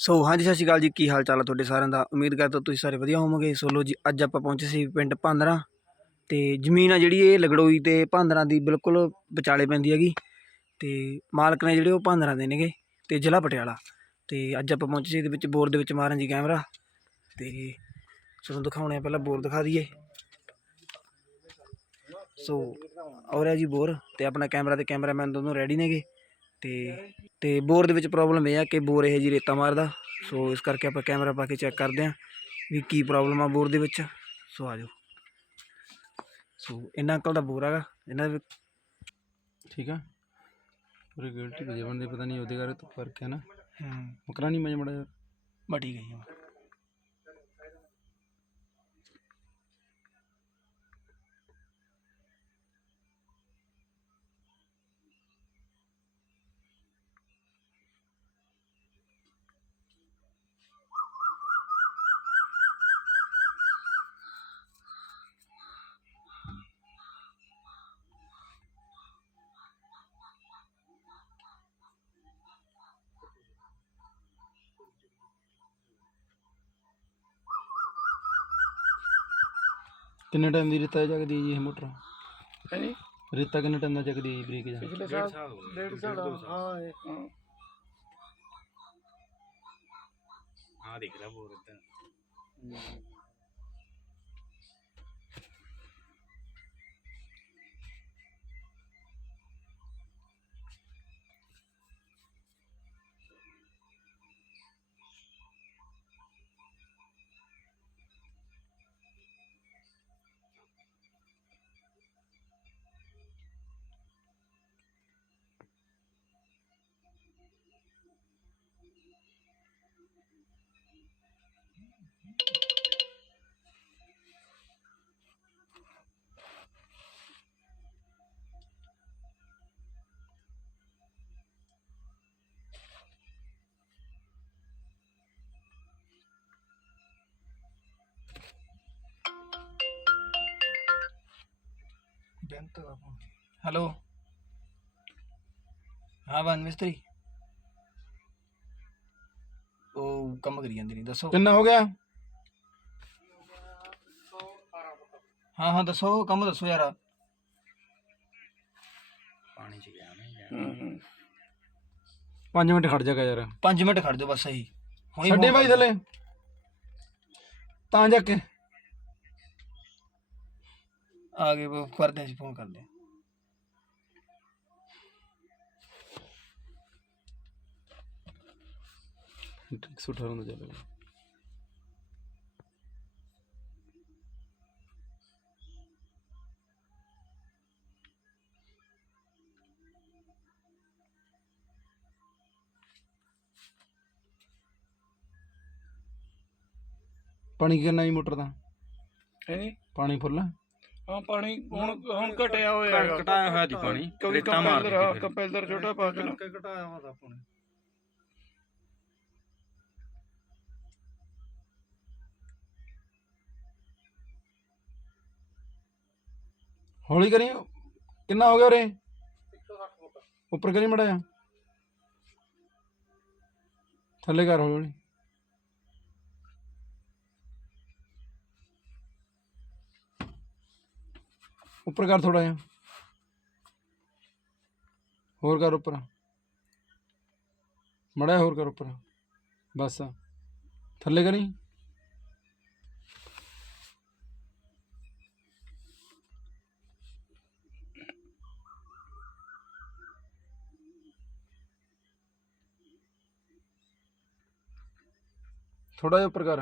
ਸੋ ਹਾਂਜੀ, ਸਤਿ ਸ਼੍ਰੀ ਅਕਾਲ ਜੀ। ਕੀ ਹਾਲ ਚਾਲ ਆ ਤੁਹਾਡੇ ਸਾਰਿਆਂ ਦਾ? ਉਮੀਦ ਕਰਦਾ ਤੁਸੀਂ ਸਾਰੇ ਵਧੀਆ ਹੋਵੋਗੇ। ਸੋ ਲੋ ਜੀ, ਅੱਜ ਆਪਾਂ ਪਹੁੰਚੇ ਸੀ ਪਿੰਡ ਭਾਂਦਰਾ। ਤੇ ਜ਼ਮੀਨ ਆ ਜਿਹੜੀ ਇਹ ਲਗੜੋਈ ਤੇ ਭਾਂਦਰਾ ਦੀ ਬਿਲਕੁਲ ਵਿਚਾਲੇ ਪੈਂਦੀ ਹੈਗੀ। ਤੇ ਮਾਲਕ ਨੇ ਜਿਹੜੇ ਉਹ ਭਾਂਦਰਾ ਦੇ ਨੇਗੇ ਤੇ ਜ਼ਿਲ੍ਹਾ ਪਟਿਆਲਾ। ਤੇ ਅੱਜ ਆਪਾਂ ਪਹੁੰਚੇ ਸੀ ਇਹਦੇ ਵਿੱਚ ਬੋਰ ਦੇ ਵਿੱਚ ਮਾਰਨ ਜੀ ਕੈਮਰਾ। ਤੇ ਤੁਹਾਨੂੰ ਦਿਖਾਉਣੇ ਆ, ਪਹਿਲਾਂ ਬੋਰ ਦਿਖਾ ਦਈਏ। ਸੋ ਔਰ ਹੈ ਜੀ ਬੋਰ ਤੇ ਆਪਣਾ ਕੈਮਰਾ ਤੇ ਕੈਮਰਾਮੈਨ ਦੋਨੋਂ ਰੈਡੀ ਨੇਗੇ। ਤੇ ਤੇ ਬੋਰ ਦੇ ਵਿੱਚ ਪ੍ਰੋਬਲਮ ਇਹ ਆ ਕਿ ਬੋਰ ਇਹ ਜੀ ਰੇਤਾ ਮਾਰਦਾ। ਸੋ ਇਸ ਕਰਕੇ ਆਪਾਂ ਕੈਮਰਾ ਪਾ ਕੇ ਚੈੱਕ ਕਰਦੇ ਆਂ ਵੀ ਕੀ ਪ੍ਰੋਬਲਮ ਆ ਬੋਰ ਦੇ ਵਿੱਚ। ਸੋ ਆ ਜਾਓ। ਸੋ ਇਹਨਾਂ ਅੰਕਲ ਦਾ ਬੋਰ ਹੈਗਾ। ਇਹਨਾਂ ਦੇ ਠੀਕ ਆ। ਪੂਰੀ ਗਿਲਟੀ ਵਜੇ ਬੰਦੇ ਪਤਾ ਨਹੀਂ ਉਹਦੇ ਤਾਂ ਫ਼ਰਕ ਹੈ ਨਾ। ਹੂੰ। ਮਕਰਾ ਨਹੀਂ ਮੈਂ ਮੜਾ ਬਟੀ ਗਈ ਆ। ਕਿੰਨੇ ਟਾਈਮ ਦੀ ਰੇਤਾ ਜਗਦੀ ਹੈ ਜੀ ਇਹ ਮੋਟਰ? ਹਾਂਜੀ ਰੇਤਾ ਕਿੰਨੇ ਟਾਈਮ ਦਾ ਜਗਦੀ ਹੈ ਜੀ ਬ੍ਰੇਕ ਜਾਂ? ਪਿਛਲੇ ਸਾਲ ਡੇਢ ਸਾਲ ਹਾਂ ਇਹ, ਹਾਂ ਆ ਦੇਖ ਰਿਹਾ ਬੋਰ ਇਦਾਂ। ਬੈਂਕ ਦਾ ਫੋਨ ਹੈਲੋ ਕੰਮ ਕਰੀ ਜਾਂਦੇ ਨਹੀਂ ਦੱਸੋ। ਕਿੰਨਾ ਹੋ ਗਿਆ? ਹਾਂ ਹਾਂ ਦੱਸੋ ਕੰਮ ਦੱਸੋ ਯਾਰ। ਪਾਣੀ ਚ ਗਿਆ ਮੈਂ ਯਾਰ। 5 ਮਿੰਟ ਖੜ ਜਾਗਾ ਯਾਰ। 5 ਮਿੰਟ ਖੜ ਜਾਓ ਬਸ ਸਹੀ। ਹੁਣੀ ਛੱਡੇ ਕਰ ਥੱਲੇ। ਤਾਂ ਜਾ ਕੇ। ਆ ਗਏ ਉਹ ਕਰਦੇ ਸੀ ਫੋਨ ਕਰਦੇ ਹਾਂ। ਇੱਕ ਸੌ ਅਠਾਰਾਂ ਦਾ ਚੱਲੇਗਾ ਪਾਣੀ ਕਿੰਨਾ ਜੀ ਮੋਟਰ ਦਾ ਹਾਂਜੀ ਪਾਣੀ ਫੁੱਲ? ਹਾਂ ਪਾਣੀ ਹੁਣ ਹੁਣ ਘਟਿਆ ਹੋਇਆ ਘਟਾਇਆ ਹੋਇਆ ਸੀ ਪਾਣੀ ਰੇਤਾ ਮਾਰ ਹਾਂ ਛੋਟਾ ਪਾ ਕੇ ਘਟਾਇਆ ਵਾ ਤਾਂ ਪਾਣੀ ਹੌਲੀ ਕਰੀ। ਕਿੰਨਾ ਹੋ ਗਿਆ ਉਰੇ? ਉੱਪਰ ਕਰੀ ਮੜਾ ਜਾ ਥੱਲੇ ਕਰ ਹੌਲੀ ਹੌਲੀ ਉੱਪਰ ਕਰ ਥੋੜਾ ਜਿਹਾ। ਹੋਰ ਕਰ ਉੱਪਰ। ਮੜਾ ਹੋਰ ਕਰ ਉੱਪਰ। ਬਸ। ਥੱਲੇ ਕਰੀ। ਥੋੜਾ ਜਿਹਾ ਉੱਪਰ ਕਰ।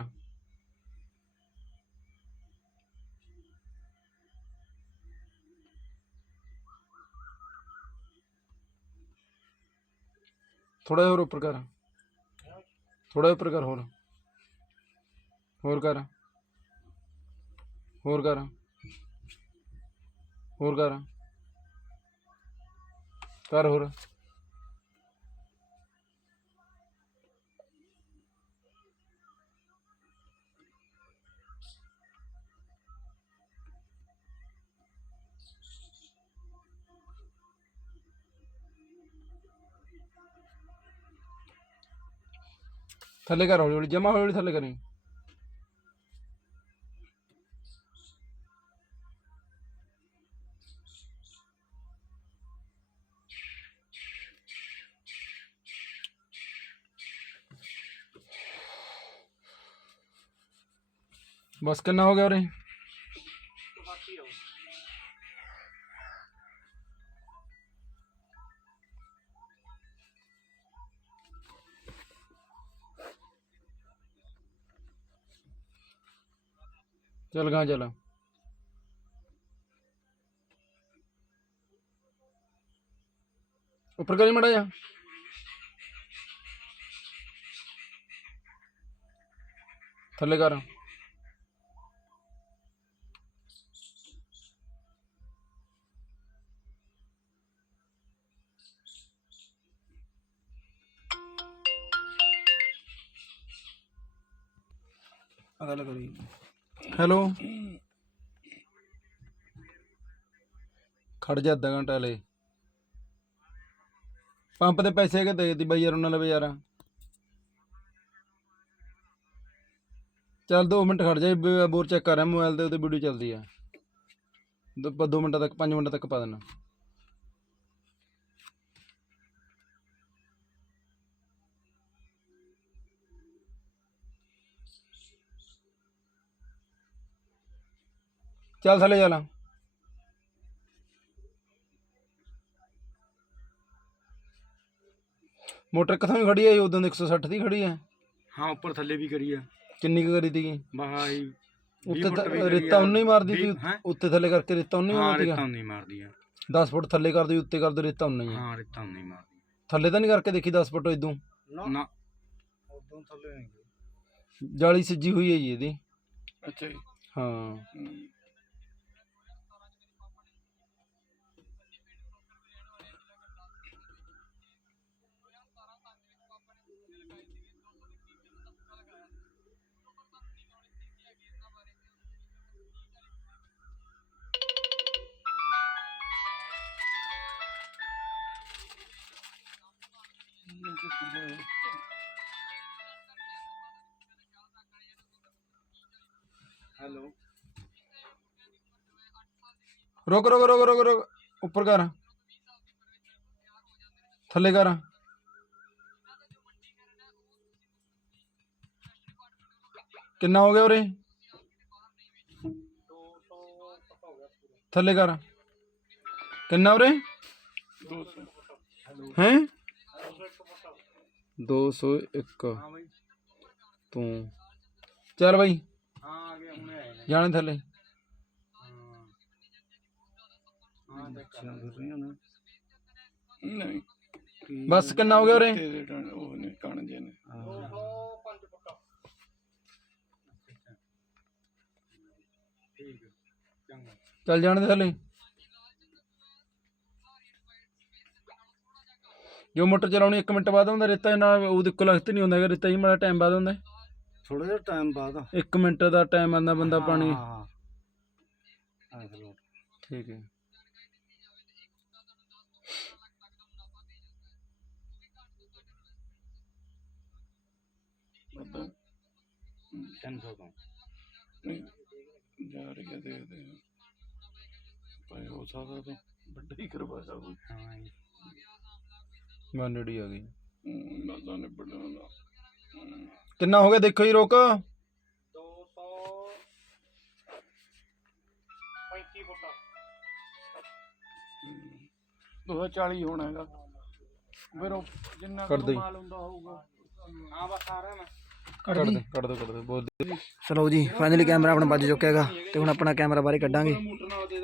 ਥੋੜਾ ਜਿਹਾ ਹੋਰ ਉੱਪਰ ਕਰ। ਥੋੜਾ ਜਿਹਾ ਉੱਪਰ ਕਰ ਹੋਰ। ਹੋਰ ਕਰ। ਹੋਰ ਕਰ। ਹੋਰ ਕਰ। ਕਰ ਹੋਰ। ਥੱਲੇ ਕਰ ਹੌਲੀ ਹੌਲੀ ਜਮਾ ਹੌਲੀ ਹੌਲੀ ਥੱਲੇ ਕਰੀ। ਬਸ ਕਿੰਨਾ ਹੋ ਗਿਆ ਉਰੇ? ਚੱਲ ਗਾ ਚੱਲ। ਉੱਪਰ ਕਰੀ ਮੜਾ ਜਾ ਥੱਲੇ ਕਰ। ਆ ਕਰੀ। ਹੈਲੋ। ਖੜ ਜਾ ਅੱਧਾ ਘੰਟਾ ਲੈ ਪੰਪ ਦੇ ਪੈਸੇ ਕਿ ਦੇ ਦੀ ਬਾਈ ਯਾਰ, ਉਹਨਾਂ ਲਵੇ ਯਾਰ। ਚੱਲ 2 ਮਿੰਟ ਖੜ ਜਾ, ਬੋਰ ਚੈੱਕ ਕਰ ਰਿਹਾ ਮੋਬਾਈਲ ਦੇ ਉੱਤੇ ਵੀਡੀਓ ਚੱਲਦੀ ਆ। 2 ਮਿੰਟਾਂ ਤੱਕ 5 ਮਿੰਟਾਂ ਤੱਕ ਪਾ ਦੇਣਾ। ਚੱਲ ਥੱਲੇ ਚੱਲ। ਮੋਟਰ ਕਿੱਥੋਂ ਦੀ ਖੜੀ ਹੈ ਉਦੋਂ ਦੀ 160 ਦੀ ਖੜੀ ਹੈ ਹਾਂ ਉੱਪਰ ਥੱਲੇ ਵੀ ਕਰੀ ਆ। ਕਿੰਨੀ ਕੁ ਕਰੀ ਸੀਗੀ? ਬਾਈ ਉੱਤੇ ਤਾਂ ਰੇਤਾ ਉਨਾ ਹੀ ਮਾਰਦੀ ਸੀ? ਹੈਂ? ਉੱਤੇ ਥੱਲੇ ਕਰਕੇ ਰੇਤਾ ਉਨਾ ਹੀ ਹਾਂ ਮਾਰਦੀ ਰੇਤਾ ਨਹੀਂ ਮਾਰਦੀ ਆ। 10 ਫੁੱਟ ਥੱਲੇ ਕਰ ਦਿਓ ਉੱਤੇ ਕਰ ਦਿਓ ਰੇਤਾ ਉਨਾ ਹੀ ਆ। ਹਾਂ ਰੇਤਾ ਨਹੀਂ ਮਾਰਦੀ ਥੱਲੇ ਤਾਂ ਨਹੀਂ ਕਰਕੇ ਦੇਖੀ 10 ਫੁੱਟ ਇਦੋਂ ਨਾ। ਉਦੋਂ ਥੱਲੇ ਨਹੀਂ ਗਈ। ਜਾਲੀ ਸੱਜੀ ਹੋਈ ਹੈ ਜੀ ਇਹਦੀ। ਅੱਛਾ ਜੀ। ਹਾਂ। ਹੈਲੋ ਰੁਕ ਰੁਕ ਰੁਕ ਰੁਕ ਰੁਕ। ਉੱਪਰ ਕਰ। ਥੱਲੇ ਕਰ। ਕਿੰਨਾ ਹੋ ਗਿਆ ਉਰੇ? ਥੱਲੇ ਕਰ। ਕਿੰਨਾ ਉਰੇ? 200 ਹੈ? 201 ਤੂੰ। ਚੱਲ ਬਾਈ। ਹਾਂ ਆ ਗਿਆ ਹੁਣੇ ਆਏ ਜਾਣੇ ਥੱਲੇ। ਹਾਂ ਨਹੀਂ ਬਸ ਕਿੰਨਾ ਹੋ ਗਿਆ ਉਰੇ? ਉਹ ਨੇ ਕਣ ਜੇ ਨੇ ਠੀਕ ਚੰਗਾ ਚੱਲ ਜਾਣ ਦੇ ਥੱਲੇ। ਜੋ ਮੋਟਰ ਚਲਾਉਣੀ 1 ਮਿੰਟ ਬਾਅਦ ਹੁੰਦਾ ਰੇਤਾ ਨਾਲ ਉਹਦੇ ਕੋਲ ਲਖਤ ਨਹੀਂ ਹੁੰਦਾ ਹੈਗਾ ਰੇਤਾ ਹੀ ਮਾੜਾ ਟਾਈਮ ਬਾਅਦ ਹੁੰਦਾ ਥੋੜਾ ਜਿਹਾ ਟਾਈਮ ਬਾਅਦ। 1 ਮਿੰਟ ਦਾ ਟਾਈਮ ਆਂਦਾ ਬੰਦਾ ਪਾਣੀ। ਹਾਂ ਠੀਕ ਹੈ। ਅੱਧਾ 300 ਤੋਂ। ਨਹੀਂ ਜਾ ਰਹੀ ਹੈ ਦੇਖਦੇ ਹਾਂ। ਭਾਈ ਹੋ ਸਕਦਾ ਤਾਂ ਵੱਡਾ ਹੀ ਕਰਵਾ ਸਕਦਾ। ਹਾਂ ਜੀ। ਮਾਨੜੀ ਆ ਗਈ। ਮਜ਼ਾ ਨੇ ਬੜਾ ਦਾ ਕਿੰਨਾ ਹੋ ਗਿਆ ਦੇਖੋ ਜੀ ਰੋਕ? 240 ਹੋਣਾ ਹੈਗਾ। ਫਿਰ ਉਹ ਜਿੰਨਾ ਕਰ ਕੁ ਦੇਈ। ਮਾਲ ਹੁੰਦਾ ਹੋਊਗਾ। ਹਾਂ ਬਸ ਆ ਰਿਹਾ ਮੈਂ। ਕੱਢ ਦੇ ਕੱਢ ਦੋ। ਕੱਢ ਦੋ ਬੋਲ ਦੇ। ਚਲੋ ਜੀ ਫਾਈਨਲੀ ਕੈਮਰਾ ਆਪਣਾ ਵੱਜ ਚੁੱਕਿਆ ਹੈਗਾ ਤੇ ਹੁਣ ਆਪਣਾ ਕੈਮਰਾ ਬਾਹਰ ਕੱਢਾਂਗੇ।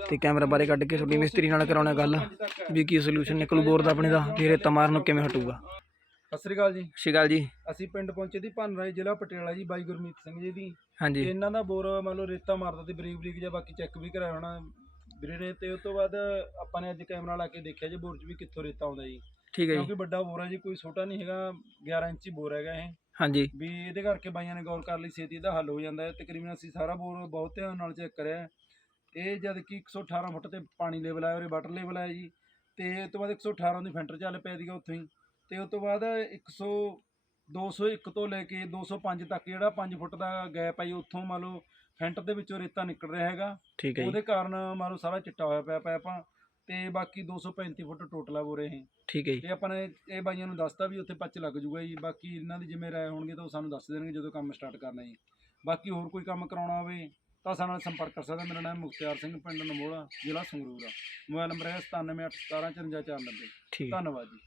ਤੇ ਕੈਮਰਾ ਬਾਹਰ ਕੱਢ ਕੇ ਤੁਹਾਡੀ ਮਿਸਤਰੀ ਨਾਲ ਕਰਾਉਣਾ ਗੱਲ ਵੀ ਕੀ ਸੋਲੂਸ਼ਨ ਨਿਕਲੂ ਬੋਰ ਦਾ ਆਪਣੇ ਦਾ ਫਿਰ ਇਹ ਤਮਾਰ ਨੂੰ ਕਿਵੇਂ ਹਟੂਗਾ। ਸਤਿ ਸ੍ਰੀ ਅਕਾਲ ਜੀ। ਸ਼ਿਕਾਲ ਜੀ। ਅਸੀਂ ਪਿੰਡ ਪਹੁੰਚੇ ਦੀ ਭਾਨਰਾਏ ਜ਼ਿਲ੍ਹਾ ਪਟਿਆਲਾ ਜੀ ਬਾਈ ਗੁਰਮੀਤ ਸਿੰਘ ਜੀ ਦੀ। ਹਾਂਜੀ। ਇਹਨਾਂ ਦਾ ਬੋਰ ਮੰਨ ਲਓ ਰੇਤਾ ਮਾਰਦਾ ਤੇ ਬਰੀਕ ਬਰੀਕ ਜਿਹਾ ਬਾਕੀ ਚੈੱਕ ਵੀ ਕਰਾਇਆ ਹੋਣਾ ਵੀਰੇ ਤੇ ਉਸ ਤੋਂ ਬਾਅਦ ਆਪਾਂ ਨੇ ਅੱਜ ਕੈਮਰਾ ਲਾ ਕੇ ਦੇਖਿਆ ਜੀ ਬੋਰ 'ਚ ਵੀ ਕਿੱਥੋਂ ਰੇਤਾ ਆਉਂਦਾ ਜੀ। ਠੀਕ ਹੈ ਜੀ। ਕਿਉਂਕਿ ਵੱਡਾ ਬੋਰ ਹੈ ਜੀ ਕੋਈ ਛੋਟਾ ਨਹੀਂ ਹੈਗਾ 11 ਇੰਚੀ ਬੋਰ ਹੈਗਾ ਇਹ। ਹਾਂਜੀ। ਵੀ ਇਹਦੇ ਕਰਕੇ ਬਾਈਆਂ ਨੇ ਗੌਰ ਕਰ ਲਈ ਛੇਤੀ ਇਹਦਾ ਹੱਲ ਹੋ ਜਾਂਦਾ ਹੈ। ਤਕਰੀਬਨ ਅਸੀਂ ਸਾਰਾ ਬੋਰ ਬਹੁਤ ਧਿਆਨ ਨਾਲ ਚੈੱਕ ਕਰਿਆ। ਇਹ ਜਦ ਕਿ 118 ਫੁੱਟ ਤੇ ਪਾਣੀ ਲੈਵਲ ਆਇਆ ਔਰ ਵਾਟਰ ਲੈਵਲ ਆਇਆ ਜੀ। ਤੇ ਉਸ ਤੋਂ ਬਾਅਦ 118 ਦੀ ਫੈਂਟਰ ਚੱਲ ਪਿਆ ਸੀਗਾ ਉੱਥੇ ਹੀ। ਤੇ ਉਸ ਤੋਂ ਬਾਅਦ 201 ਤੋਂ ਲੈ ਕੇ 205 ਤੱਕ ਜਿਹੜਾ 5 ਫੁੱਟ ਦਾ ਗੈਪ ਜੀ, ਉੱਥੋਂ ਮੰਨ ਲਓ ਫੈਂਟ ਦੇ ਵਿੱਚੋਂ ਰੇਤਾ ਨਿਕਲ ਰਿਹਾ ਹੈਗਾ। ਠੀਕ ਹੈ ਜੀ। ਉਹਦੇ ਕਾਰਨ ਮੰਨ ਲਓ ਸਾਰਾ ਚਿੱਟਾ ਹੋਇਆ ਪਿਆ ਪਾਈਪਾਂ ਤੇ ਬਾਕੀ 235 ਫੁੱਟ ਟੋਟਲ ਆ ਬੋਰੇ ਇਹ ਠੀਕ ਹੈ ਜੀ। ਤੇ ਆਪਾਂ ਨੇ ਇਹ ਬਾਈਆਂ ਨੂੰ ਦੱਸਤਾ ਵੀ ਉੱਥੇ ਪੱਚ ਲੱਗ ਜੂਗਾ ਜੀ। ਬਾਕੀ ਇਹਨਾਂ ਦੀ ਜਿਵੇਂ ਰਾਏ ਹੋਣਗੇ ਤਾਂ ਉਹ ਸਾਨੂੰ ਦੱਸ ਦੇਣਗੇ ਜਦੋਂ ਕੰਮ ਸਟਾਰਟ ਕਰਨਾ ਜੀ। ਬਾਕੀ ਹੋਰ ਕੋਈ ਕੰਮ ਕਰਾਉਣਾ ਹੋਵੇ ਤਾਂ ਸਾਡੇ ਨਾਲ ਸੰਪਰਕ ਕਰ ਸਕਦਾ। ਮੇਰਾ ਨਾਮ ਮੁਖਤਿਆਰ ਸਿੰਘ ਪਿੰਡ ਨਮੋਲਾ ਜ਼ਿਲ੍ਹਾ ਸੰਗਰੂਰ ਆ। ਮੋਬਾਈਲ ਨੰਬਰ ਹੈ 9781715490 ਠੀਕ। ਹੈ ਧੰਨਵਾਦ ਜੀ।